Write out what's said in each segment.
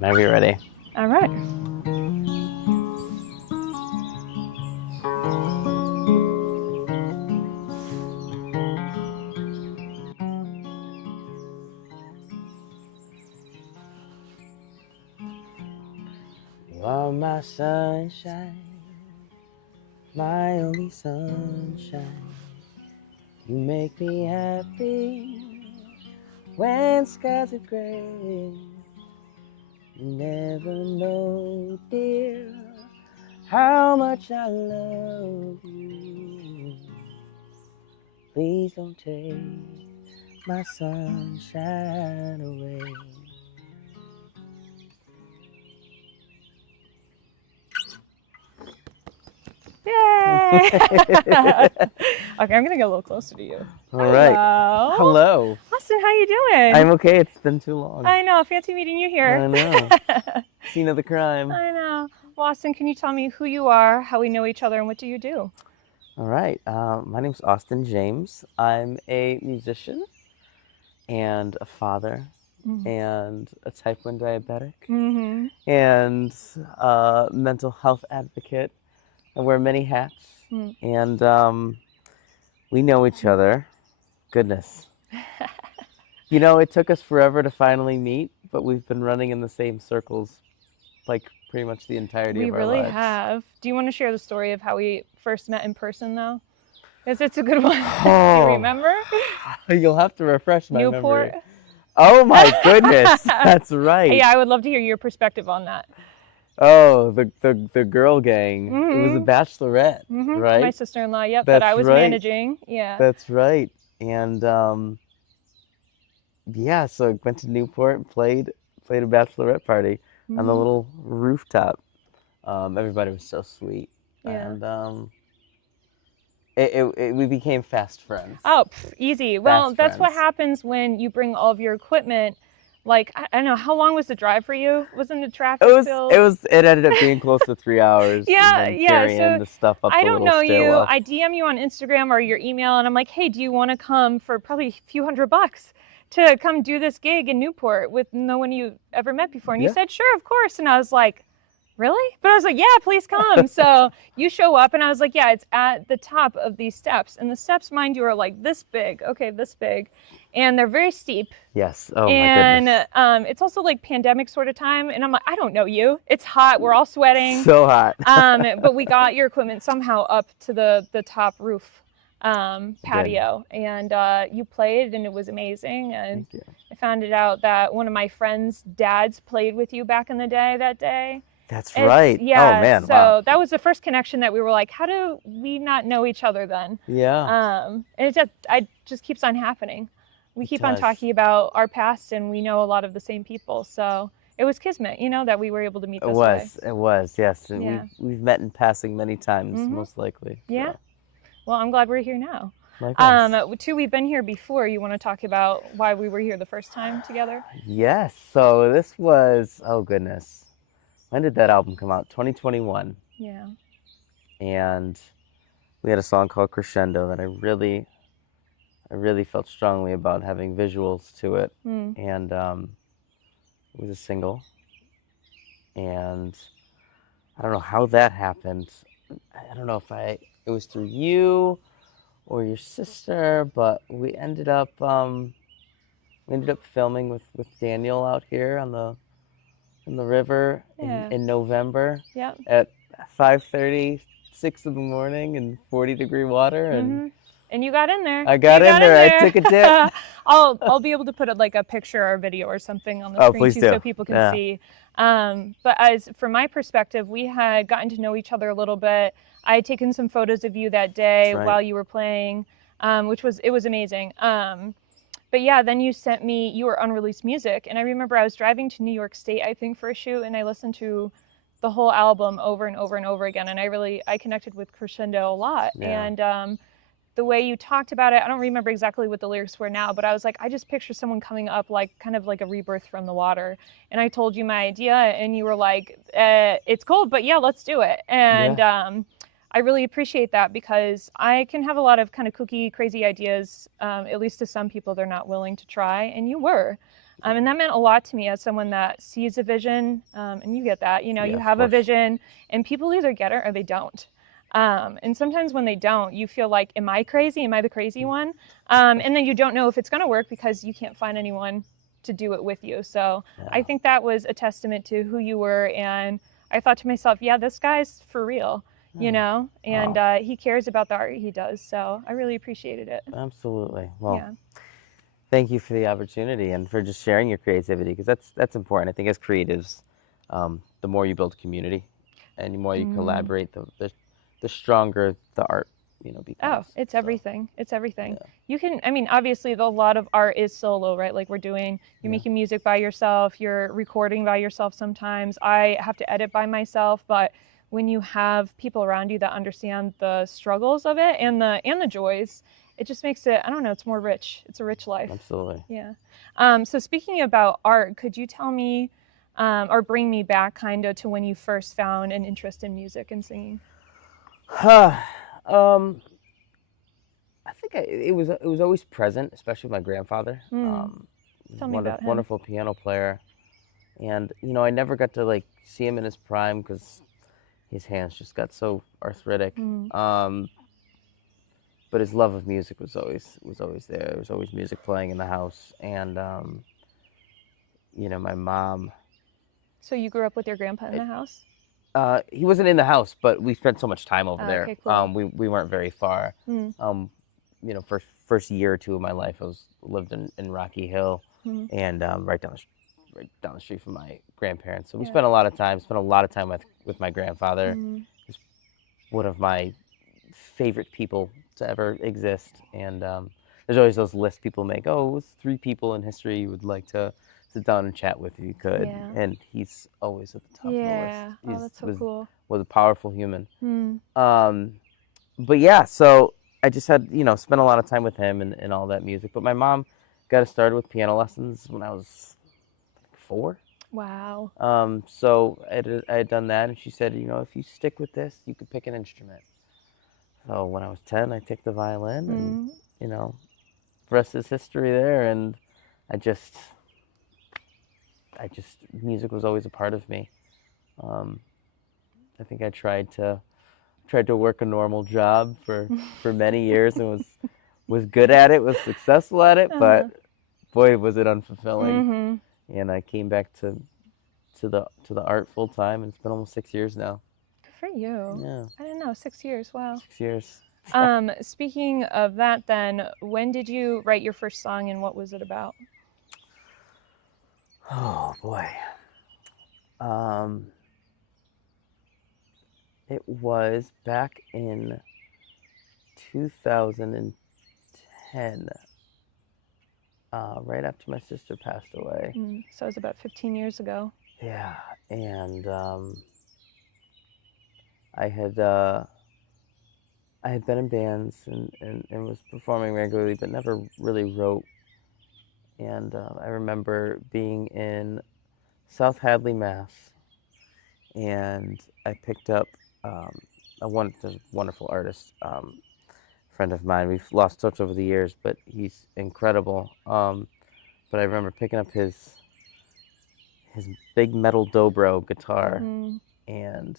Whenever you're ready. All right. You are my sunshine, my only sunshine. You make me happy when skies are gray. You never know, dear, how much I love you. Please don't take my sunshine away. Yay! Okay, I'm gonna get a little closer to you. All right. Hello. Hello. Austin, how you doing? I'm okay. It's been too long. I know. Fancy meeting you here. I know. Scene of the crime. I know. Well, Austin, can you tell me who you are, how we know each other, and what do you do? All right. My name's Austin James. I'm a musician and a father and a type 1 diabetic and a mental health advocate. I wear many hats. And we know each other. Goodness. You know, it took us forever to finally meet, but we've been running in the same circles like pretty much the entirety of our lives. We really have. Do you want to share the story of how we first met in person, though? Because it's a good one. Do you remember? You'll have to refresh my Newport? memory. Oh my goodness, that's right. Yeah, I would love to hear your perspective on that. Oh, the girl gang. It was a bachelorette, right? My sister-in-law, yep, That's that I was right. managing. Yeah. That's right. And yeah, so I went to Newport and played a bachelorette party on the little rooftop. Everybody was so sweet. Yeah. And we became fast friends. Oh, easy. Well, Fast that's what friends. happens when you bring all of your equipment. Like, I don't know, how long was the drive for you? Wasn't it traffic filled? It ended up being close to 3 hours. Yeah, and then yeah, carrying so the stuff up I the don't little know you. stairwell. I DM you on Instagram or your email, and I'm like, hey, do you want to come for probably a few $100 to come do this gig in Newport with no one you ever met before? And you Yeah. said, sure, of course. And I was like, really? But I was like, yeah, please come. So you show up, and I was like, yeah, it's at the top of these steps. And the steps, mind you, are like this big. Okay, this big. And they're very steep. Yes. Oh my goodness. And it's also like pandemic sort of time. And I'm like, I don't know you. It's hot. We're all sweating. So hot. But we got your equipment somehow up to the top roof patio. And you played, and it was amazing. And Thank you. I found it out that one of my friends' dads played with you back in the day that day. That's right. Yeah, Oh man. so Wow. that was the first connection that we were like, how do we not know each other then? Yeah. And it just keeps on happening. We keep on does. talking about our past, and we know a lot of the same people. So it was kismet, that we were able to meet this way. It was, yes. And Yeah. we've met in passing many times, most likely. Yeah. So. Well, I'm glad we're here now. Likewise. Too, we've been here before. You want to talk about why we were here the first time together? Yes. So this was, oh goodness. When did that album come out? 2021. Yeah. And we had a song called Crescendo that I really felt strongly about having visuals to it. And it was a single. And I don't know how that happened. I don't know if it was through you or your sister, but we ended up filming with Daniel out here on the river in November. Yep. At 5:30, 6 in the morning in 40-degree water. And you got in there. I got in there. I took a dip. I'll be able to put a picture or a video or something on the screen please too, do. so people can see. But from my perspective, we had gotten to know each other a little bit. I had taken some photos of you that day while you were playing, which was amazing. But yeah, then you sent me your unreleased music, and I remember I was driving to New York State, I think, for a shoot, and I listened to the whole album over and over and over again, and I connected with Crescendo a lot. Yeah. And the way you talked about it, I don't remember exactly what the lyrics were now, but I was like, I just picture someone coming up kind of like a rebirth from the water. And I told you my idea, and you were like, it's cold, but yeah, let's do it. And I really appreciate that, because I can have a lot of kind of kooky, crazy ideas. At least to some people, they're not willing to try, and you were. And that meant a lot to me as someone that sees a vision, and you get that, you know, Yeah, you of have a course. vision and people either get it or they don't. And sometimes when they don't, you feel like, am I crazy? Am I the crazy one? And then you don't know if it's going to work because you can't find anyone to do it with you. So Yeah. I think that was a testament to who you were. And I thought to myself, yeah, this guy's for real, you know, and he cares about the art he does. So I really appreciated it. Absolutely. Well, Yeah. thank you for the opportunity and for just sharing your creativity, because that's important. I think as creatives, the more you build community and the more you collaborate, the stronger the art, you know, becomes. Oh, it's everything. It's everything. Yeah. You can, I mean, obviously a lot of art is solo, right? Like you're making music by yourself, you're recording by yourself sometimes. I have to edit by myself, but when you have people around you that understand the struggles of it and the joys, it just makes it, I don't know, it's more rich. It's a rich life. Absolutely. Yeah. So speaking about art, could you tell me or bring me back kind of to when you first found an interest in music and singing? I think it was always present, especially with my grandfather. Tell me about him. Wonderful piano player, and you know, I never got to like see him in his prime because his hands just got so arthritic. But his love of music was always there. There was always music playing in the house, and you know, my mom. So you grew up with your grandpa in the house? He wasn't in the house, but we spent so much time over there. Okay, cool. We weren't very far. You know, first year or two of my life, I lived in Rocky Hill, and right down the street from my grandparents. So we spent a lot of time. Spent a lot of time with my grandfather. He's one of my favorite people to ever exist. And there's always those lists people make. Oh, what's 3 people in history you would like to sit down and chat with if you could? Yeah. And he's always at the top of the list. Oh, that's so cool. Was a powerful human. But yeah, so I just had, you know, spent a lot of time with him and all that music. But my mom got us started with piano lessons when I was 4. Wow. So I had done that, and she said, you know, if you stick with this, you could pick an instrument. So when I was 10, I picked the violin, and you know, the rest is history there. And I just music was always a part of me. I think I tried to work a normal job for many years and was good at it, was successful at it, but boy, was it unfulfilling. And I came back to the art full time, and it's been almost 6 years now. Good for you. Yeah. I didn't know, 6 years. Wow. 6 years. Speaking of that, then, when did you write your first song, and what was it about? Oh boy. It was back in 2010, right after my sister passed away. So it was about 15 years ago. Yeah, and I had been in bands and was performing regularly, but never really wrote. And I remember being in South Hadley, Mass, and I picked up there's a wonderful artist, friend of mine. We've lost touch over the years, but he's incredible. But I remember picking up his big metal dobro guitar and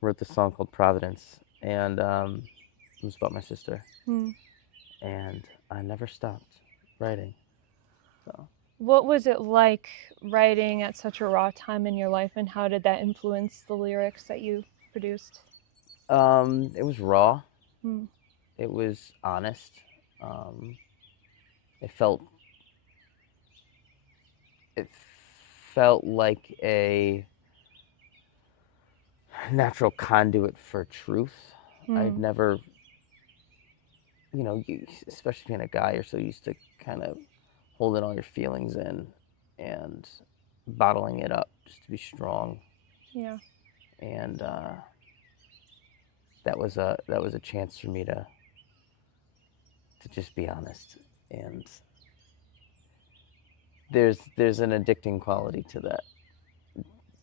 wrote this song called Providence, and it was about my sister. And I never stopped writing. So. What was it like writing at such a raw time in your life, and how did that influence the lyrics that you produced? It was raw. It was honest. It felt like a natural conduit for truth. I'd never, you know, especially being a guy, you're so used to kind of holding all your feelings in and bottling it up just to be strong. Yeah. And that was a chance for me to just be honest. And there's an addicting quality to that.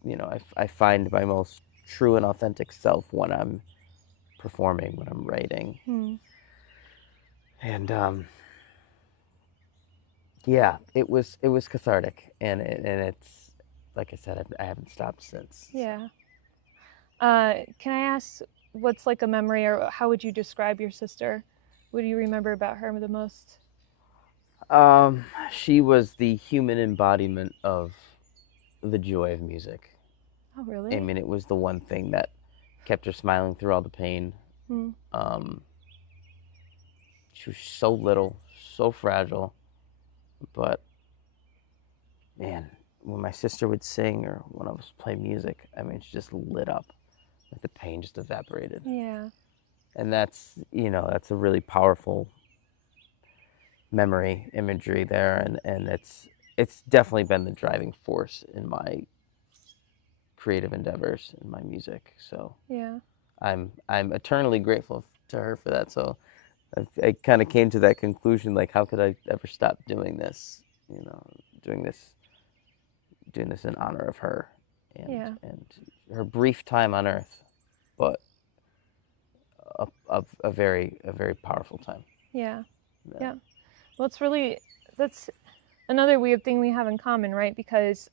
You know, I find my most true and authentic self when I'm performing, when I'm writing. And Yeah, it was cathartic, and it's like I said, I haven't stopped since. Yeah. Can I ask what's like a memory, or how would you describe your sister? What do you remember about her the most? She was the human embodiment of the joy of music. Oh, really? I mean, it was the one thing that kept her smiling through all the pain. Hmm. Um, she was so little, so fragile, but man, when my sister would sing or when I was playing music, I mean, she just lit up. Like the pain just evaporated. Yeah. And that's, that's a really powerful memory imagery there, and it's definitely been the driving force in my creative endeavors in my music. So Yeah. I'm eternally grateful to her for that. So I kind of came to that conclusion, like, how could I ever stop doing this? You know, doing this doing this in honor of her, Yeah. and her brief time on Earth, but a very powerful time. Yeah. Yeah. Well, that's another weird thing we have in common, right? Because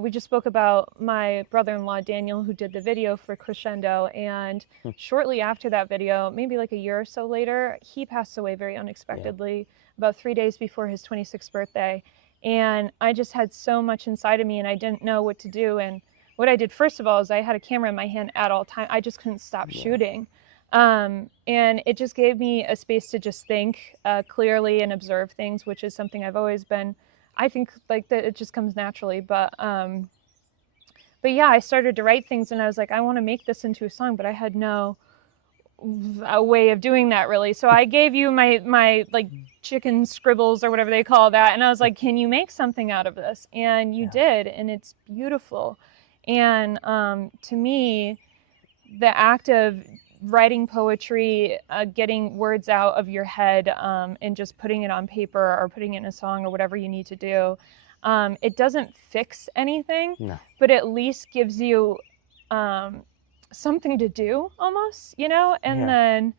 we just spoke about my brother-in-law Daniel, who did the video for Crescendo, and shortly after that video, maybe like a year or so later, he passed away very unexpectedly, about 3 days before his 26th birthday. And I just had so much inside of me, and I didn't know what to do. And what I did first of all is I had a camera in my hand at all times. I just couldn't stop shooting. And it just gave me a space to just think clearly and observe things, which is something I've always been. I think like that it just comes naturally, but yeah, I started to write things, and I was like, I want to make this into a song, but I had no a way of doing that really. So I gave you my like chicken scribbles or whatever they call that, and I was like, can you make something out of this? And you did, and it's beautiful. And to me, the act of writing poetry, getting words out of your head, and just putting it on paper or putting it in a song or whatever you need to do, it doesn't fix anything, but at least gives you something to do almost, and then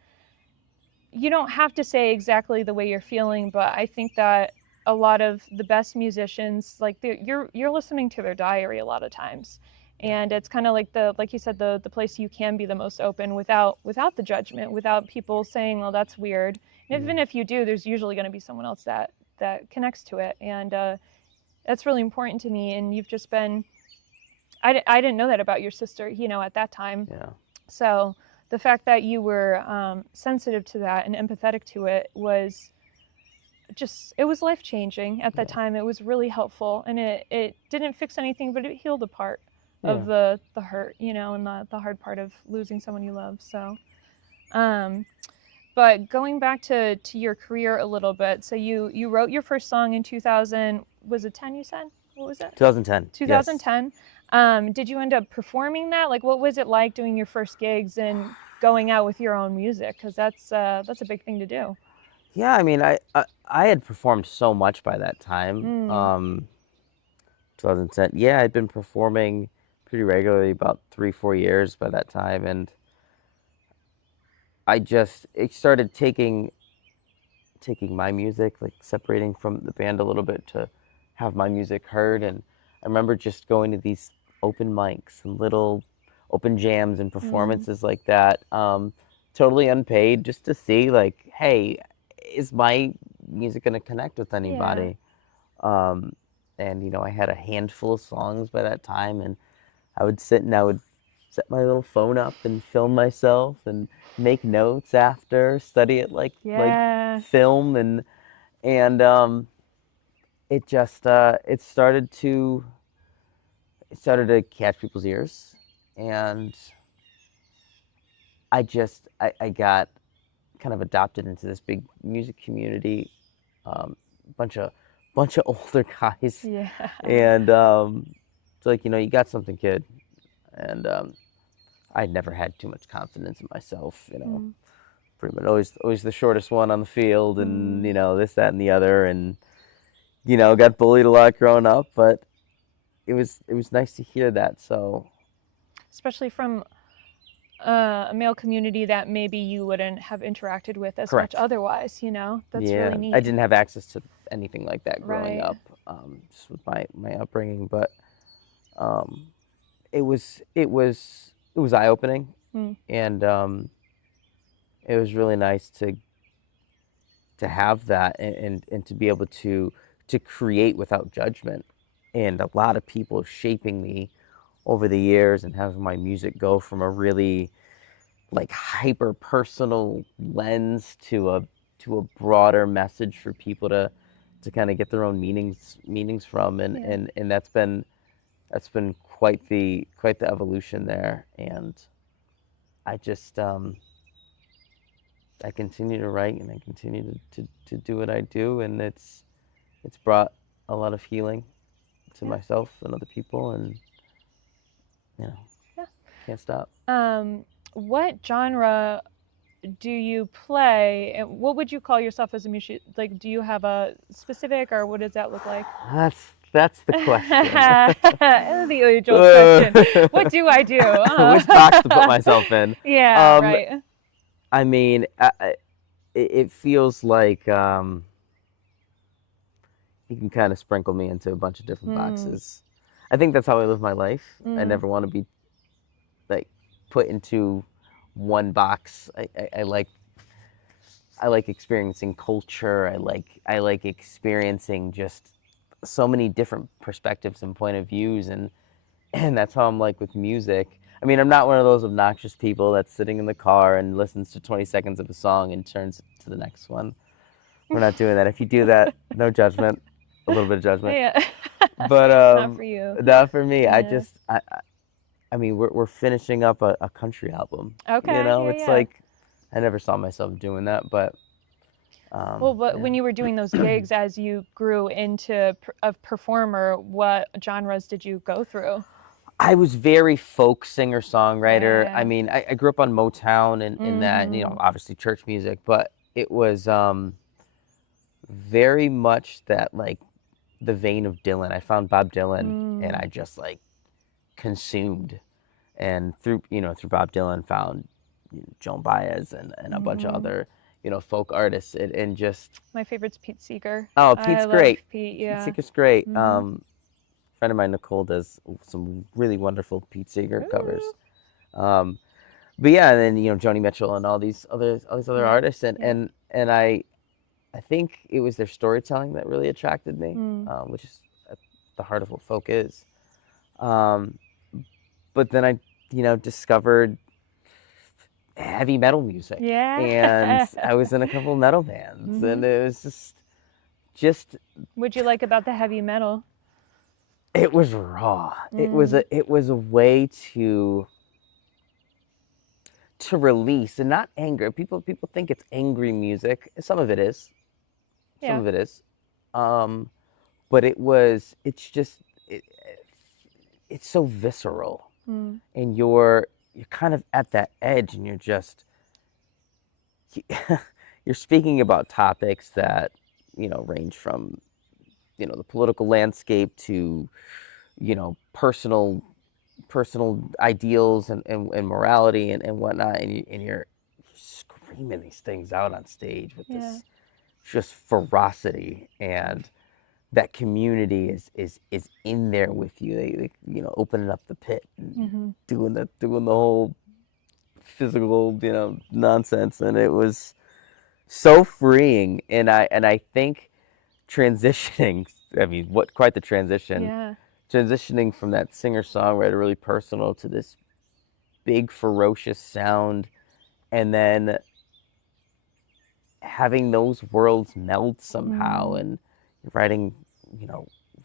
you don't have to say exactly the way you're feeling, but I think that a lot of the best musicians, like you're listening to their diary a lot of times, and it's kind of like like you said, the place you can be the most open without the judgment, without people saying, "Oh, that's weird." And even if you do, there's usually going to be someone else that connects to it, and that's really important to me. And you've just been, I didn't know that about your sister, at that time. Yeah. So the fact that you were sensitive to that and empathetic to it was it was life changing at that time. It was really helpful, and it didn't fix anything, but it healed a part of the hurt, and the hard part of losing someone you love. So, but going back to your career a little bit, so you wrote your first song in 2000. Was it 10? You said, what was it? 2010. 2010. Yes. Did you end up performing that? Like, what was it like doing your first gigs and going out with your own music? Because that's a big thing to do. Yeah, I mean, I had performed so much by that time. 2010. Yeah, I'd been performing pretty regularly about 3-4 years by that time, and it started taking my music, like separating from the band a little bit to have my music heard. And I remember just going to these open mics and little open jams and performances like that, totally unpaid, just to see, like, hey, is my music going to connect with anybody? And I had a handful of songs by that time, and I would set my little phone up and film myself and make notes after, study it like film, and it just it started to catch people's ears, and I got kind of adopted into this big music community, bunch of older guys, and it's like, you got something, kid, and I'd never had too much confidence in myself, pretty much always the shortest one on the field, and this, that, and the other, and got bullied a lot growing up, but it was nice to hear that. So especially from a male community that maybe you wouldn't have interacted with as Correct. much otherwise, you know? That's Yeah, really neat. I didn't have access to anything like that growing Right. up, just with my upbringing. But um, it was eye opening, and it was really nice to have that, and to be able to create without judgment, and a lot of people shaping me over the years, and having my music go from a really like hyper personal lens to a broader message for people to kind of get their own meanings from, and that's been quite the evolution there. And I just I continue to write, and I continue to do what I do, and it's brought a lot of healing to myself and other people, and can't stop. What genre do you play, and what would you call yourself as a musician? Like, do you have a specific, or what does that look like? That's the question. The age-old question. What do I do? Which box to put myself in? Yeah, right. I mean, it feels like you can kind of sprinkle me into a bunch of different boxes. I think that's how I live my life. I never want to be like put into one box. I like experiencing culture. I like experiencing just so many different perspectives and point of views, and that's how I'm like with music. I mean, I'm not one of those obnoxious people that's sitting in the car and listens to 20 seconds of a song and turns to the next one. We're not doing that. If you do that, no judgment. A little bit of judgment. Yeah. But Not for you. not for me. Yeah. I mean, we're finishing up a country album. Okay. You know, yeah, it's yeah. like I never saw myself doing that, but but when you were doing those gigs, as you grew into a performer, what genres did you go through? I was very folk singer songwriter. Yeah. I mean, I grew up on Motown and that, obviously church music, but it was very much that like the vein of Dylan. I found Bob Dylan and I just like consumed, and through Bob Dylan found Joan Baez and a bunch of other folk artists, and just my favorite's Pete Seeger. Oh, Pete's great. Pete, yeah. Pete Seeger's great. Friend of mine, Nicole, does some really wonderful Pete Seeger covers. But yeah, and then Joni Mitchell and all these other artists, and I think it was their storytelling that really attracted me, which is at the heart of what folk is. But then I discovered heavy metal music, and I was in a couple of metal bands, and it was just. What'd you like about the heavy metal? It was raw. It was a way to release, and not anger. People think it's angry music. Some of it is. Some of it is. But it's so visceral, and you're kind of at that edge, and you're speaking about topics that range from the political landscape to personal ideals and morality and whatnot, and you're screaming these things out on stage with this just ferocity, and that community is in there with you. They opening up the pit and doing the whole physical nonsense, and it was so freeing. And I think transitioning, I mean, what quite the transition. Transitioning from that singer-songwriter, really personal, to this big, ferocious sound, and then having those worlds meld somehow, and writing,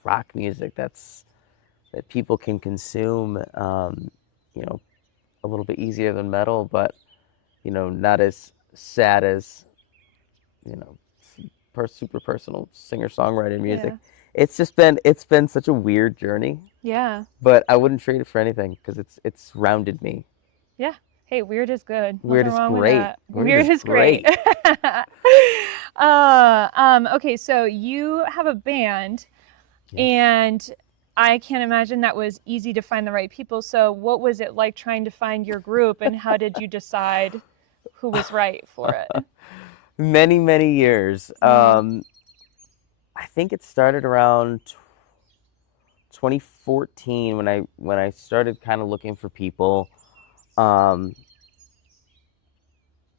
rock music that people can consume, a little bit easier than metal, but, not as sad as, super personal singer-songwriter music. It's been such a weird journey. Yeah. But I wouldn't trade it for anything, because it's rounded me. Yeah. Hey, weird is good. Weird is great. Weird is great. Okay, so you have a band, and I can't imagine that was easy to find the right people. So what was it like trying to find your group, and how did you decide who was right for it? Many years. I think it started around 2014 when I started kind of looking for people, um,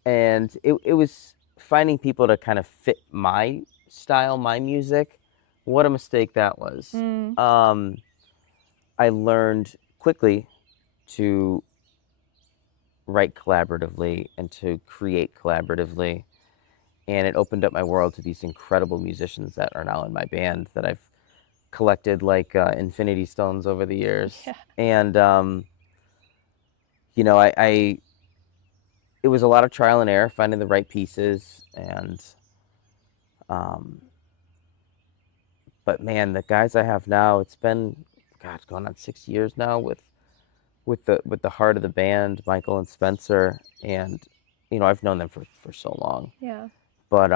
and it was finding people to kind of fit my style, my music. What a mistake that was. I learned quickly to write collaboratively and to create collaboratively, and it opened up my world to these incredible musicians that are now in my band that I've collected like infinity stones over the years. Yeah. And you know, I it was a lot of trial and error finding the right pieces, and but man, the guys I have now, it's been, God, it's going on 6 years now with the heart of the band, Michael and Spencer, and you know, I've known them for so long. Yeah. But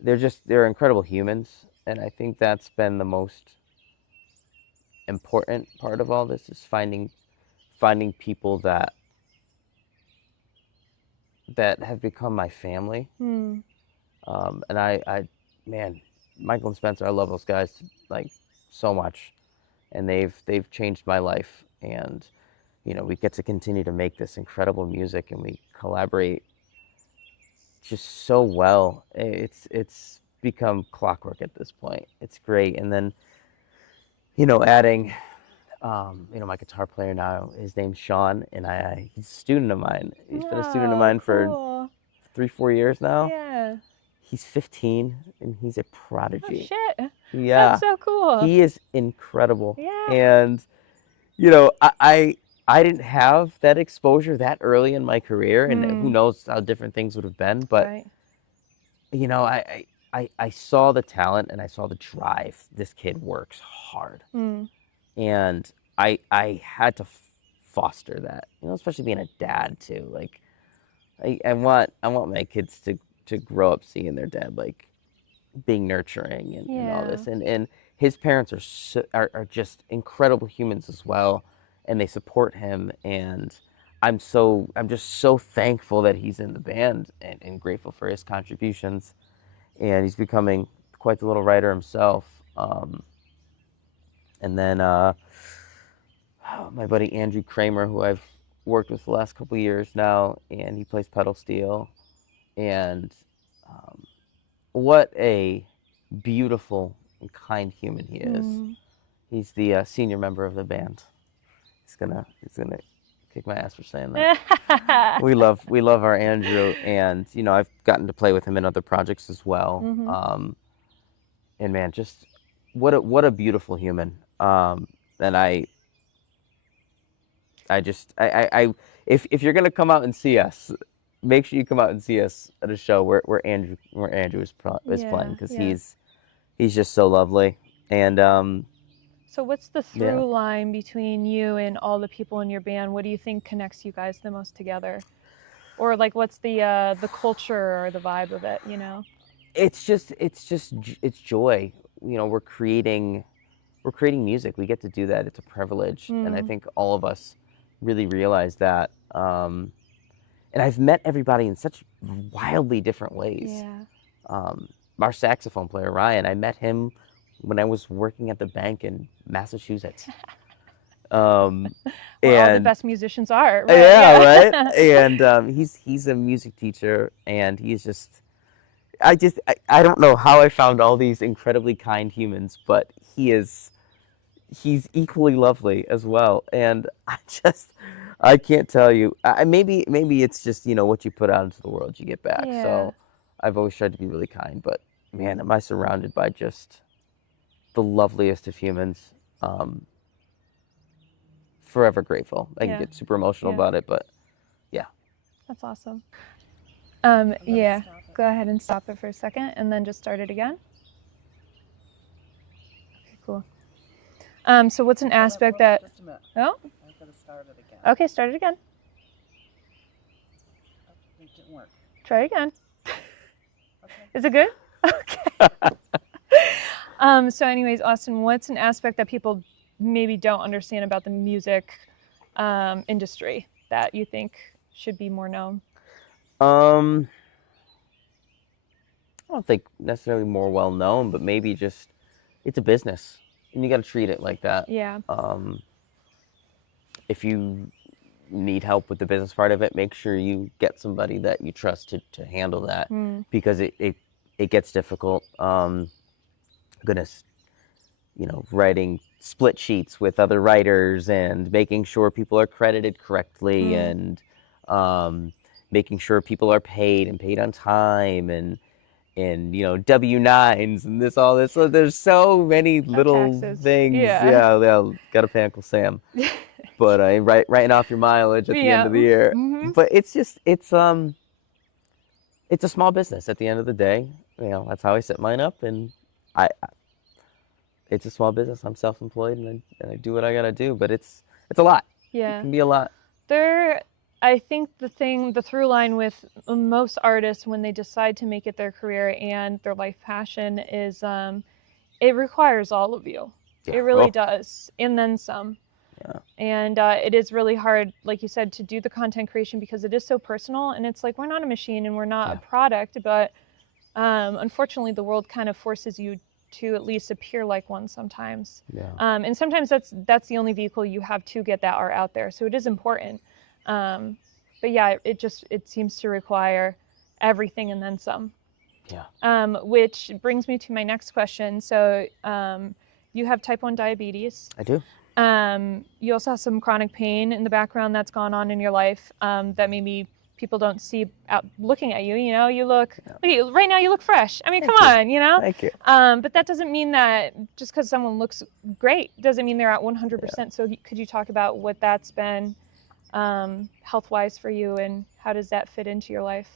they're incredible humans, and I think that's been the most important part of all this, is finding people that have become my family. And man, Michael and Spencer, I love those guys like so much, and they've changed my life. And you know, we get to continue to make this incredible music, and we collaborate just so well. It's become clockwork at this point. It's great. And then, you know, adding, you know, my guitar player now, his name's Sean, and he's a student of mine. He's been a student of mine for 3-4 years now. Yeah. He's 15, and he's a prodigy. Oh, shit. Yeah. That's so cool. He is incredible. Yeah. And, you know, I didn't have that exposure that early in my career, and who knows how different things would have been. But, right. you know, I saw the talent, and I saw the drive. This kid works hard. And I had to foster that, you know, especially being a dad too. Like, I want my kids to grow up seeing their dad like being nurturing and all this. And his parents are just incredible humans as well, and they support him. And I'm just so thankful that he's in the band, and grateful for his contributions. And he's becoming quite the little writer himself. And then my buddy Andrew Kramer, who I've worked with the last couple of years now, and he plays pedal steel. And what a beautiful and kind human he is. He's the senior member of the band. He's gonna kick my ass for saying that. we love our Andrew, and you know, I've gotten to play with him in other projects as well. And man, just what a beautiful human. And if you're gonna come out and see us, make sure you come out and see us at a show where Andrew is playing, because he's just so lovely. And so what's the through line between you and all the people in your band? What do you think connects you guys the most together? Or like, what's the culture or the vibe of it, you know? It's joy. You know, we're creating music. We get to do that. It's a privilege. And I think all of us really realize that. And I've met everybody in such wildly different ways. Yeah. Our saxophone player, Ryan, I met him when I was working at the bank in Massachusetts. Where all the best musicians are, right? Yeah, right? And he's a music teacher, and he's just, I don't know how I found all these incredibly kind humans, but he's equally lovely as well. And I can't tell you. Maybe it's just, you know, what you put out into the world, you get back. Yeah. So I've always tried to be really kind, but man, am I surrounded by just the loveliest of humans. Forever grateful. I can get super emotional about it, but yeah. That's awesome. Yeah, go ahead and stop it for a second, and then just start it again. Okay, cool. So what's an aspect that... Just a minute. Oh? I've got to start it again. Okay, start it again. It didn't work. Try it again. Okay. Is it good? Okay. So anyways, Austin, what's an aspect that people maybe don't understand about the music industry that you think should be more known? I don't think necessarily more well known, but maybe just it's a business, and you got to treat it like that. Yeah. If you need help with the business part of it, make sure you get somebody that you trust to handle that, because it gets difficult. Goodness, writing split sheets with other writers and making sure people are credited correctly, and making sure people are paid and paid on time, and W-9s and all this. So there's so many little things. Yeah, gotta pay Uncle Sam. But writing off your mileage at the end of the year. But it's a small business at the end of the day. That's how I set mine up, and it's a small business. I'm self-employed, and I do what I gotta do. But it's a lot. Yeah, it can be a lot. I think the through line with most artists when they decide to make it their career and their life passion is it requires all of you. Yeah. It really does, and then some. Yeah. And it is really hard, like you said, to do the content creation because it is so personal, and it's like we're not a machine and we're not a product, but unfortunately the world kind of forces you to at least appear like one sometimes. Yeah. And sometimes that's the only vehicle you have to get that art out there. So it is important. But yeah, it seems to require everything and then some. Yeah. Which brings me to my next question. So you have type 1 diabetes. I do. You also have some chronic pain in the background that's gone on in your life that maybe people don't see out looking at you. You look at you, right now you look fresh. I mean, come on. Thank you. But that doesn't mean that just because someone looks great doesn't mean they're at 100%. Yeah. So could you talk about what that's been health-wise for you, and how does that fit into your life?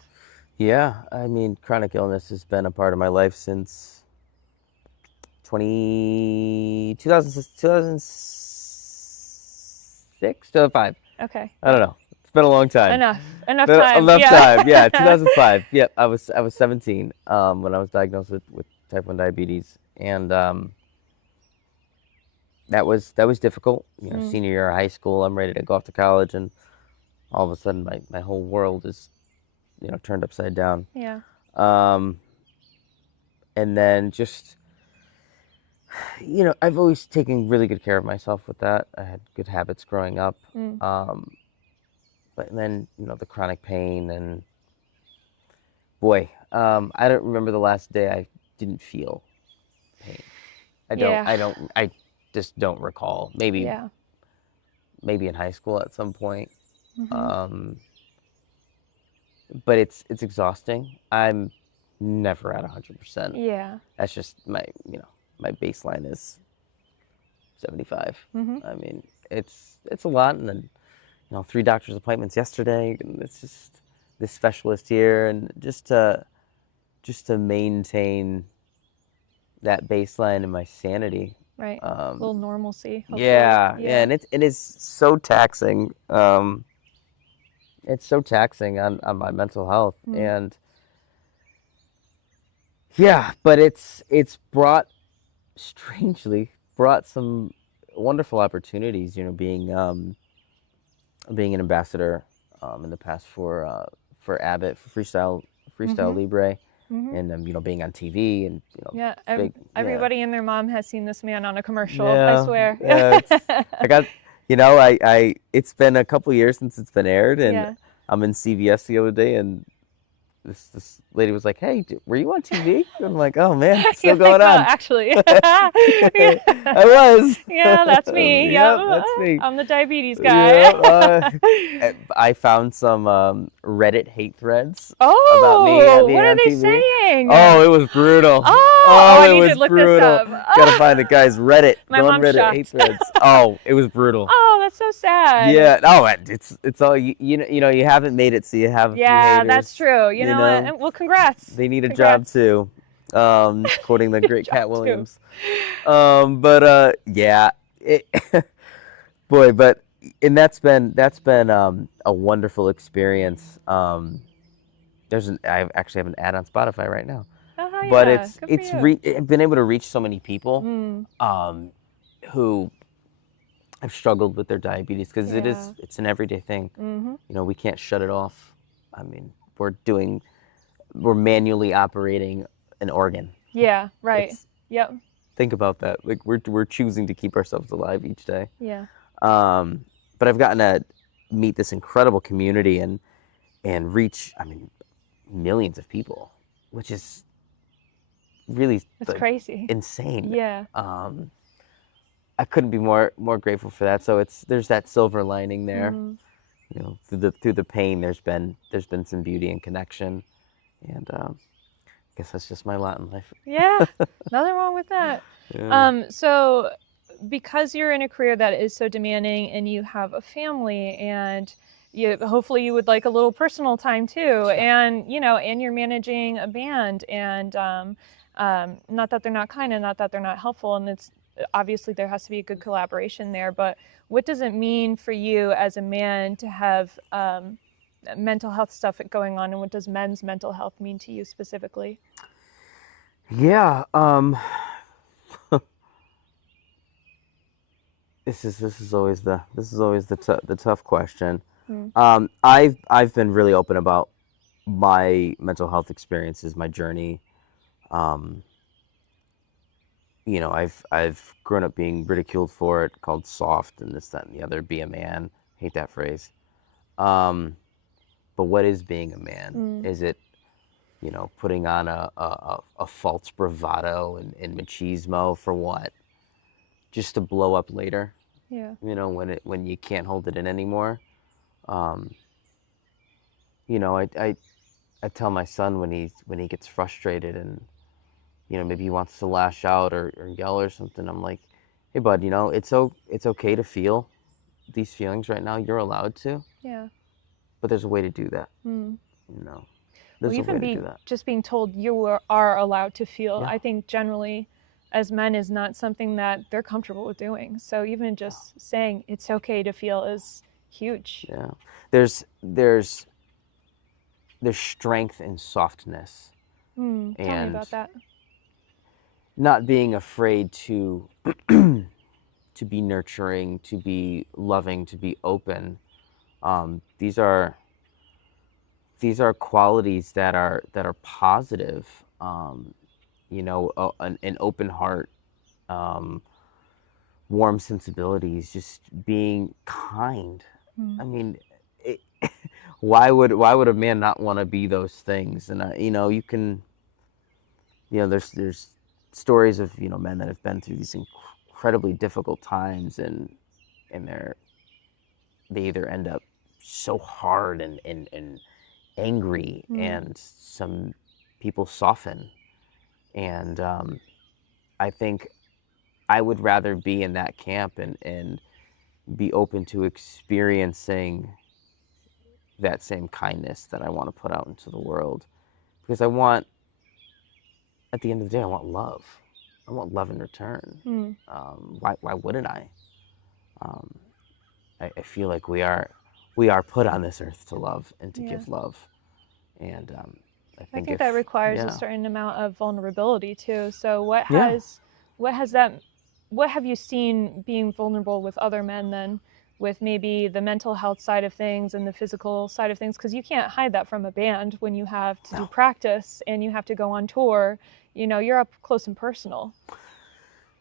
Yeah, I mean, chronic illness has been a part of my life since 2006, 2005. Okay. I don't know. It's been a long time. Enough time. Enough time. Yeah, 2005. Yep, I was 17 when I was diagnosed with type 1 diabetes, and that was difficult. Senior year of high school, I'm ready to go off to college, and all of a sudden my whole world is turned upside down. Yeah. And then just I've always taken really good care of myself with that. I had good habits growing up. But then the chronic pain, and boy, I don't remember the last day I didn't feel pain. I just don't recall. Maybe in high school at some point. But it's exhausting. I'm never at 100%. Yeah. That's just my baseline is 75. I mean, it's a lot, and then 3 doctor's appointments yesterday, and it's just this specialist here, and just to maintain that baseline and my sanity. Right. A little normalcy. Hopefully. Yeah, and it is so taxing. It's so taxing on my mental health, and but it's strangely brought some wonderful opportunities. Being an ambassador in the past for Abbott, for Freestyle Libre. And being on TV, and everybody and their mom has seen this man on a commercial. I swear. I got it's been a couple years since it's been aired, and I'm in CVS the other day, and this lady was like, "Hey, were you on TV?" And I'm like, "Oh man, it's still going on." Actually, I was. Yeah, that's me. That's me. I'm the diabetes guy. I found some Reddit hate threads about me being what are on they TV. saying? Oh, it was brutal. I need to look brutal. this up. Gotta find it, guys. Reddit. My mom's Reddit shocked. hate threads. Oh, it was brutal. Oh, that's so sad. Yeah. Oh, it's all you haven't made it, so you have a few haters. That's true. You know what? Well, congrats. They need a job too. Quoting the great Cat Williams. Boy, but that's been a wonderful experience. I actually have an ad on Spotify right now. Oh, but yeah. it's been able to reach so many people who have struggled with their diabetes, because it's an everyday thing. You know, we can't shut it off. I mean, we're manually operating an organ. Yeah, right. Yep. Think about that. Like, we're choosing to keep ourselves alive each day. Yeah. But I've gotten to meet this incredible community and reach, I mean, millions of people, which is really crazy, insane. Yeah. I couldn't be more grateful for that. So there's that silver lining there. You know, through the pain, there's been some beauty and connection, and I guess that's just my lot in life. Yeah, nothing wrong with that. Yeah. So because you're in a career that is so demanding, and you have a family, and hopefully you would like a little personal time too, and and you're managing a band, and not that they're not kind, and not that they're not helpful, and it's obviously there has to be a good collaboration there, but what does it mean for you as a man to have mental health stuff going on, and what does men's mental health mean to you specifically? Yeah, this is always the tough question. I've been really open about my mental health experiences, my journey. You know, I've grown up being ridiculed for it, called soft and this, that, and the other. Be a man. Hate that phrase. But what is being a man? Is it, putting on a false bravado and machismo for what? Just to blow up later? Yeah. When you can't hold it in anymore. I tell my son when he gets frustrated and maybe he wants to lash out or yell or something. I'm like, hey bud, it's okay to feel these feelings right now. You're allowed to. Yeah. But there's a way to do that. There's a way to do that. Just being told you are allowed to feel, I think generally as men is not something that they're comfortable with doing. So even just saying it's okay to feel is huge. Yeah. There's strength in softness. Tell me about that. Not being afraid to to be nurturing, to be loving, to be open. These are qualities that are positive. An open heart, warm sensibilities, just being kind. I mean, why would a man not want to be those things? And you can, there's stories of men that have been through these incredibly difficult times, and they either end up so hard and angry, and some people soften, and I think I would rather be in that camp and be open to experiencing that same kindness that I want to put out into the world, because at the end of the day, I want love. I want love in return. Why wouldn't I? I feel like we are put on this earth to love and to give love, and I think that requires a certain amount of vulnerability too. So what have you seen being vulnerable with other men then, with maybe the mental health side of things and the physical side of things? Because you can't hide that from a band when you have to do practice and you have to go on tour. You're up close and personal.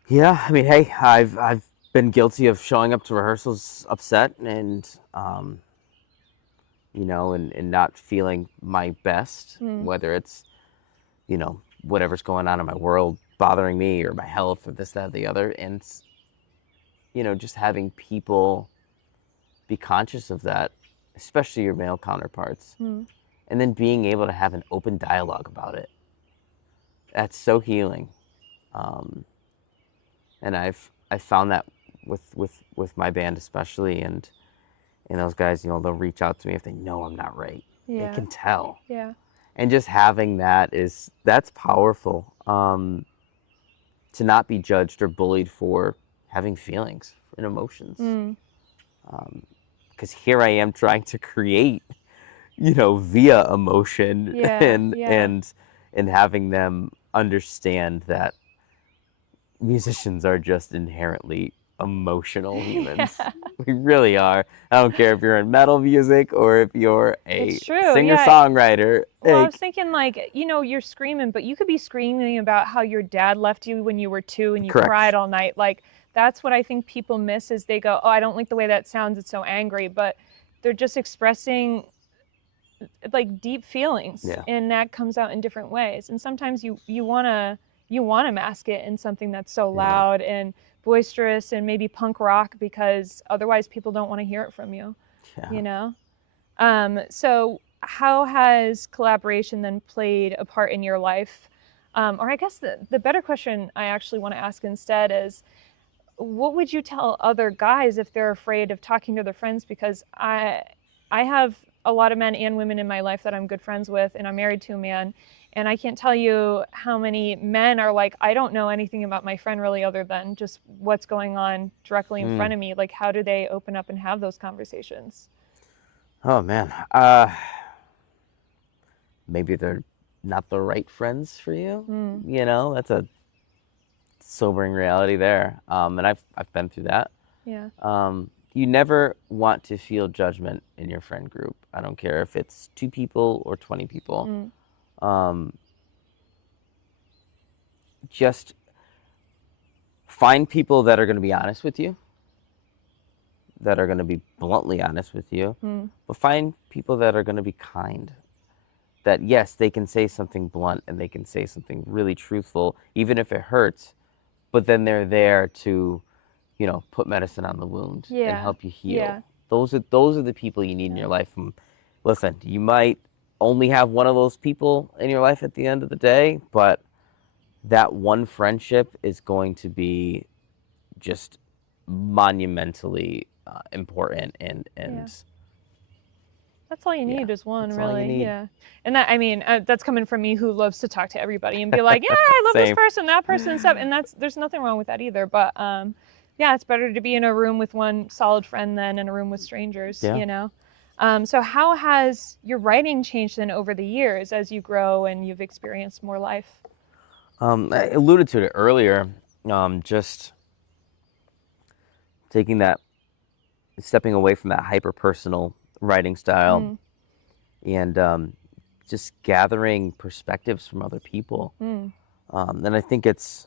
Yeah, I mean, hey, I've been guilty of showing up to rehearsals upset and and not feeling my best, whether it's whatever's going on in my world bothering me, or my health, or this, that, or the other, and just having people be conscious of that, especially your male counterparts, and then being able to have an open dialogue about it. That's so healing, and I've found that with my band especially, and those guys, they'll reach out to me if they know I'm not right. They can tell. Yeah. And just having that's powerful. To not be judged or bullied for having feelings and emotions. Because here I am trying to create, via emotion, and having them understand that musicians are just inherently emotional humans. Yeah. We really are. I don't care if you're in metal music or if you're a It's true, singer-songwriter. Well, I Like, was thinking, like, you know, you're screaming, but you could be screaming about how your dad left you when you were 2 and you correct. cried all night. Like, that's what I think people miss is they go, oh, I don't like the way that sounds. It's so angry. But they're just expressing like deep feelings, Yeah. and that comes out in different ways. And sometimes you wanna mask it in something that's so loud and boisterous and maybe punk rock, because otherwise people don't want to hear it from you. Yeah. You know. So how has collaboration then played a part in your life? Or I guess the better question I actually want to ask instead is, what would you tell other guys if they're afraid of talking to their friends? Because I have a lot of men and women in my life that I'm good friends with, and I'm married to a man. And I can't tell you how many men are like, I don't know anything about my friend really other than just what's going on directly in front of me. Like, how do they open up and have those conversations? Oh, man. Maybe they're not the right friends for you. You know, that's a sobering reality there. And I've been through that. Yeah. You never want to feel judgment in your friend group. I don't care if it's 2 people or 20 people. Just find people that are going to be honest with you, that are going to be bluntly honest with you, but find people that are going to be kind. That, yes, they can say something blunt and they can say something really truthful, even if it hurts, but then they're there to, you know, put medicine on the wound and help you heal. Yeah. Those are the people you need in your life. And listen, you might only have one of those people in your life at the end of the day, but that one friendship is going to be just monumentally important, and that's all you need is one, that's all you really. need. Yeah. And that, I mean, that's coming from me who loves to talk to everybody and be like, yeah, I love this person, that person, and stuff. And there's nothing wrong with that either. But yeah, it's better to be in a room with one solid friend than in a room with strangers, you know? So how has your writing changed then over the years as you grow and you've experienced more life? I alluded to it earlier, just stepping away from that hyper-personal writing style and just gathering perspectives from other people. And I think it's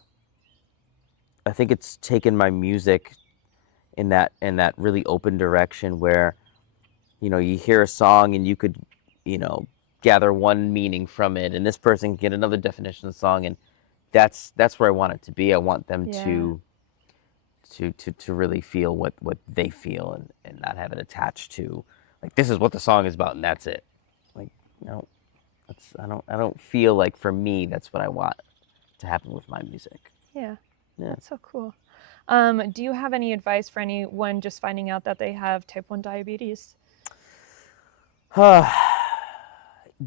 taken my music in that really open direction where, you know, you hear a song and you could, you know, gather one meaning from it, and this person can get another definition of the song, and that's where I want it to be. I want them to really feel what they feel, and not have it attached to, like, this is what the song is about and that's it. Like, you know, I don't feel like, for me, that's what I want to happen with my music. Yeah. That's so cool. Do you have any advice for anyone just finding out that they have type 1 diabetes?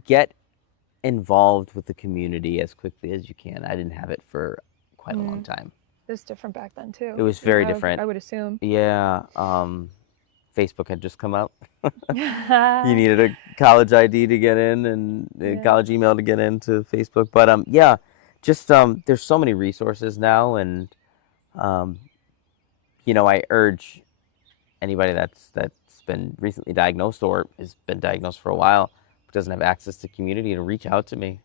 Get involved with the community as quickly as you can. I didn't have it for quite a long time. It was different back then too. It was very different. I would assume. Yeah. Facebook had just come out. You needed a college ID to get in, and a college email to get into Facebook. But yeah, just there's so many resources now, and you know, I urge anybody that's been recently diagnosed or has been diagnosed for a while, but doesn't have access to community, to reach out to me.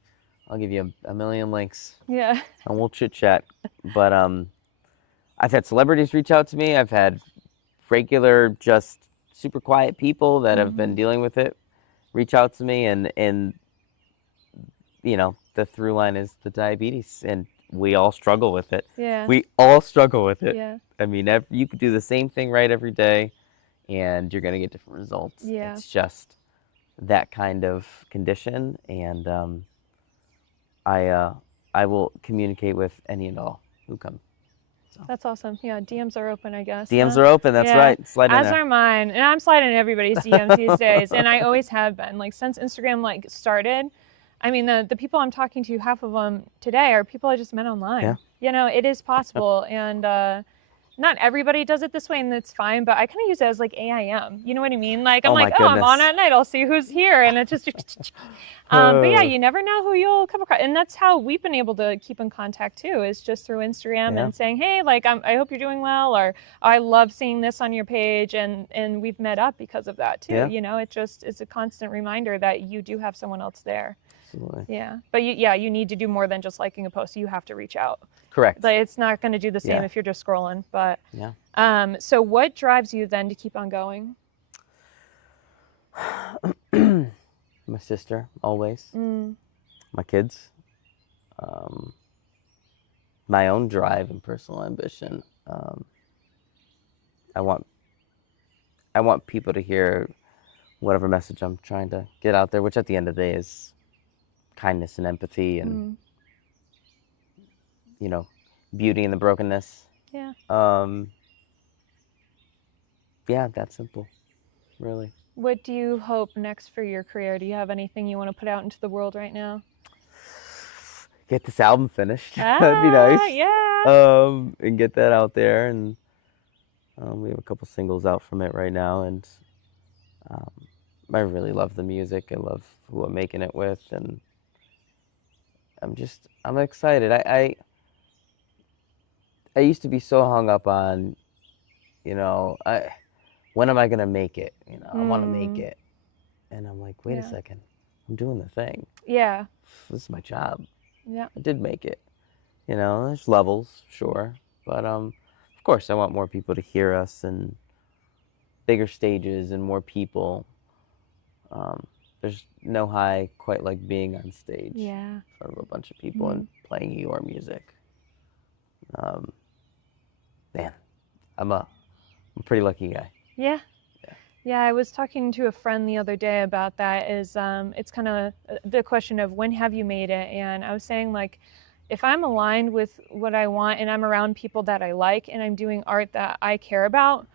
I'll give you a million links. Yeah. And we'll chit chat. But I've had celebrities reach out to me. I've had regular, just super quiet people that have been dealing with it reach out to me, and you know, the through line is the diabetes, and we all struggle with it. Yeah. We all struggle with it. Yeah. I mean, you could do the same thing right every day, and you're gonna get different results. Yeah. It's just that kind of condition, and I will communicate with any and all who come. So. That's awesome. Yeah, DMs are open, I guess. DMs are open. That's right. Slide in As there. are mine, and I'm sliding in everybody's DMs these days, and I always have been. Like, since Instagram started, I mean, the people I'm talking to, half of them today are people I just met online. Yeah. You know, it is possible, and not everybody does it this way, and that's fine, but I kind of use it as like AIM. You know what I mean? Like, I'm Oh my like, oh, I'm on goodness. at night. I'll see who's here. And it just, but yeah, you never know who you'll come across. And that's how we've been able to keep in contact too, is just through Instagram Yeah. and saying, hey, like, I hope you're doing well, or I love seeing this on your page. And we've met up because of that too. Yeah. You know, it just is a constant reminder that you do have someone else there. Absolutely. Yeah. But you need to do more than just liking a post. You have to reach out. Correct. But it's not going to do the same Yeah. if you're just scrolling. But yeah. So what drives you then to keep on going? My sister, always. My kids. My own drive and personal ambition. I want people to hear whatever message I'm trying to get out there, which at the end of the day is kindness and empathy and you know, beauty in the brokenness. Yeah. Yeah, that's simple, really. What do you hope next for your career? Do you have anything you want to put out into the world right now? Get this album finished. That'd be nice. Yeah. And get that out there, and we have a couple singles out from it right now, and I really love the music. I love who I'm making it with, and I'm excited. I used to be so hung up on, when am I gonna make it? I want to make it, and I'm like, wait a second, I'm doing the thing. Yeah. This is my job. Yeah. I did make it. There's levels, sure, but of course, I want more people to hear us and bigger stages and more people. There's no high quite like being on stage in front of a bunch of people and playing your music. Man, I'm a pretty lucky guy. Yeah. Yeah, I was talking to a friend the other day about that. It's kind of the question of when have you made it? And I was saying, like, if I'm aligned with what I want and I'm around people that I like and I'm doing art that I care about,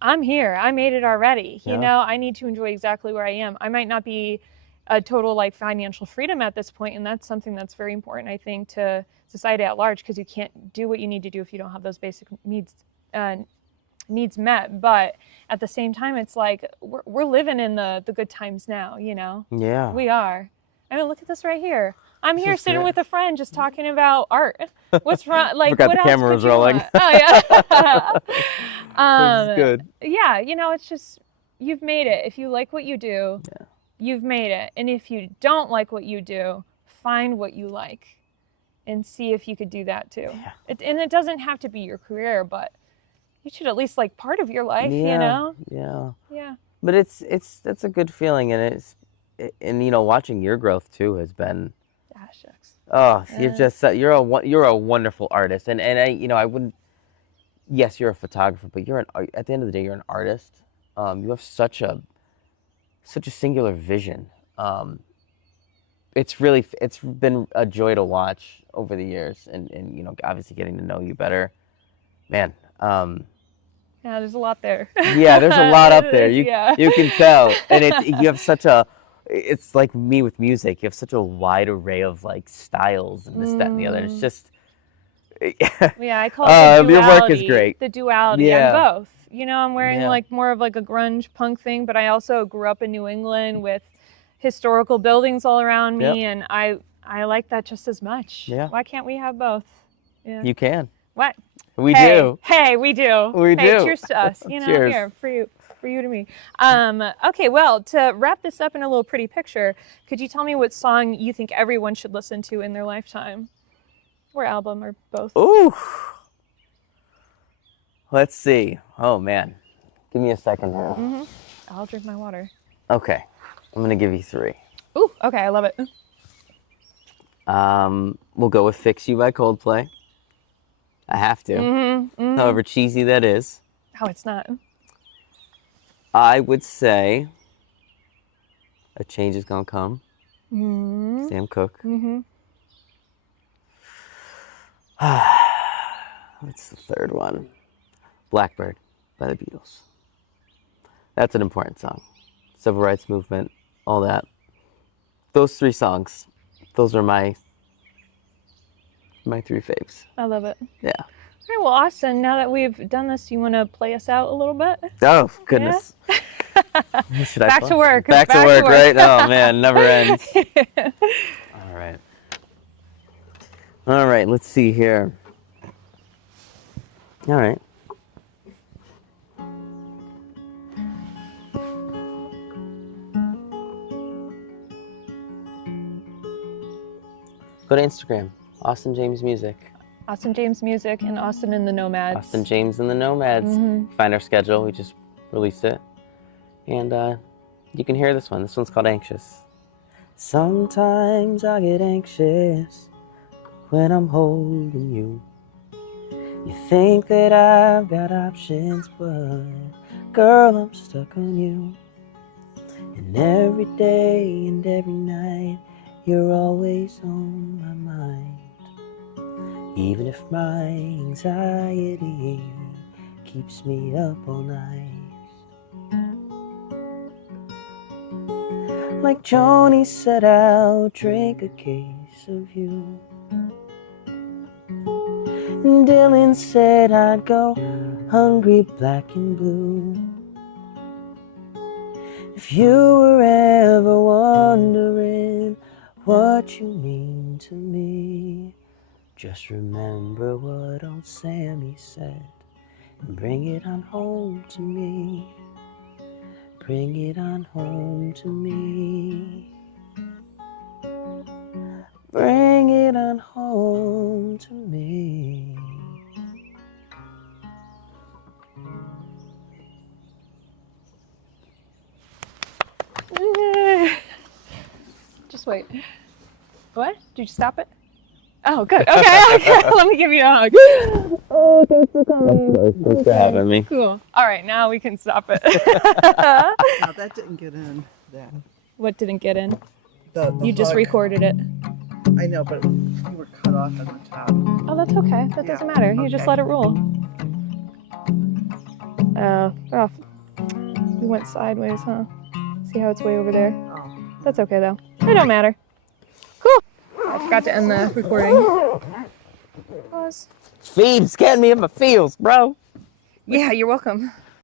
I'm here. I made it already. Yeah. I need to enjoy exactly where I am. I might not be a total like financial freedom at this point, and that's something that's very important, I think, to society at large, because you can't do what you need to do if you don't have those basic needs met. But at the same time, it's like we're living in the good times now. Yeah. We are. I mean, look at this right here. I'm here sitting with a friend just talking about art. What's wrong? Like, forgot what the else camera could was you rolling. want? Oh yeah. This is good. Yeah, it's just, you've made it. If you like what you do, you've made it. And if you don't like what you do, find what you like and see if you could do that too. Yeah. And it doesn't have to be your career, but you should at least like part of your life, Yeah. Yeah. But that's a good feeling, and watching your growth too has been. Ah, shucks. Oh, you're a wonderful artist, and I wouldn't. Yes, you're a photographer, but at the end of the day, you're an artist. You have such a singular vision. It's been a joy to watch over the years, and obviously getting to know you better, man. Yeah, there's a lot there. Yeah, there's a lot up there. You can tell, and you have it's like me with music. You have such a wide array of like styles and this, that, and the other. It's just. Yeah, I call it the duality. Your work is great. The duality. Yeah. I'm both. I'm wearing like more of like a grunge punk thing, but I also grew up in New England with historical buildings all around me, and I like that just as much. Yeah. Why can't we have both? Yeah. You can. What? We do. Hey, we do. We do. Cheers to us. Cheers. Here for you to me. Okay, well, to wrap this up in a little pretty picture, could you tell me what song you think everyone should listen to in their lifetime? Or album, or both? Ooh. Let's see. Oh, man. Give me a second here. Mm-hmm. I'll drink my water. Okay. I'm going to give you 3. Ooh, okay, I love it. We'll go with Fix You by Coldplay. I have to. However cheesy that is. Oh, it's not. I would say A Change Is Gonna Come. Sam Cooke. What's the third one? Blackbird by the Beatles. That's an important song. Civil rights movement, all that. Those 3 songs, those are my 3 faves. I love it. Yeah. All right, well, Austin, now that we've done this, you want to play us out a little bit? Oh, goodness. Yeah? What should I Back play? to work. Back to work, right? Oh, man, never ends. All right. All right, let's see here. All right. Go to Instagram, Austin James Music. Austin James Music and Austin and the Nomads. Austin James and the Nomads. Find our schedule. We just released it. And you can hear this one. This one's called Anxious. Sometimes I get anxious when I'm holding you. You think that I've got options, but girl, I'm stuck on you. And every day and every night, you're always on my mind. Even if my anxiety keeps me up all night. Like Joni said, I'll drink a case of you. And Dylan said I'd go hungry, black and blue. If you were ever wondering what you mean to me, just remember what old Sammy said and bring it on home to me. Bring it on home to me. Bring it on home to me. Just wait. What? Did you stop it? Oh, good. Okay. Let me give you a hug. Oh, thanks for coming. Thanks for having me. Cool. All right, now we can stop it. No, that didn't get in then. What didn't get in? The You just hug. recorded it. I know, but you were cut off at the top. Oh, that's okay. That doesn't matter. You just okay. let it roll. Oh, we went sideways, huh? See how it's way over there? Oh. That's okay, though. It don't matter. Cool. I forgot to end the recording. Pause. Feed's getting me in my feels, bro. Yeah, you're welcome.